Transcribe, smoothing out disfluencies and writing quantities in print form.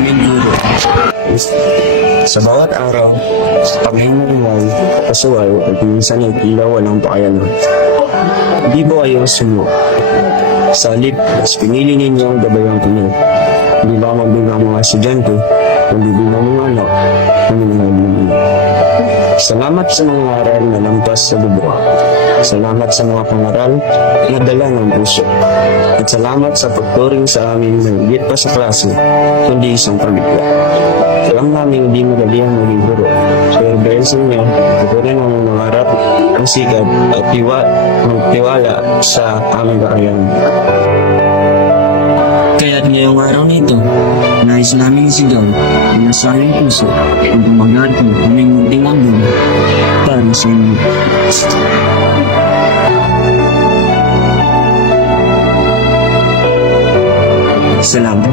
aming guro. Sa bawat araw, kami nangyay, kasuway at minsan ay tila walang pakayanan. Hindi po kayo sumo. Sa halip, mas pinili ninyo ang gabayang kami. Hindi lamang bilang mga estudyante, kundi bilang mga anak, kami namin. Salamat sa mga aral na lampas sa bubuk. Salamat sa mga pangaral na dala ng puso. At salamat sa pagturing sa amin na higit pa sa klase, kundi isang pamilya. Alam namin hindi madali ang maging guro. Pero dahil sa inyo, tutunan ang mangarap, ang sikap at tiwala sa aming kakayahan. Kaya't ngayong araw na ito, nais namin isigaw ang nasa aming puso ang pamagat ng aming munting ambon para sa inyo. Salamat.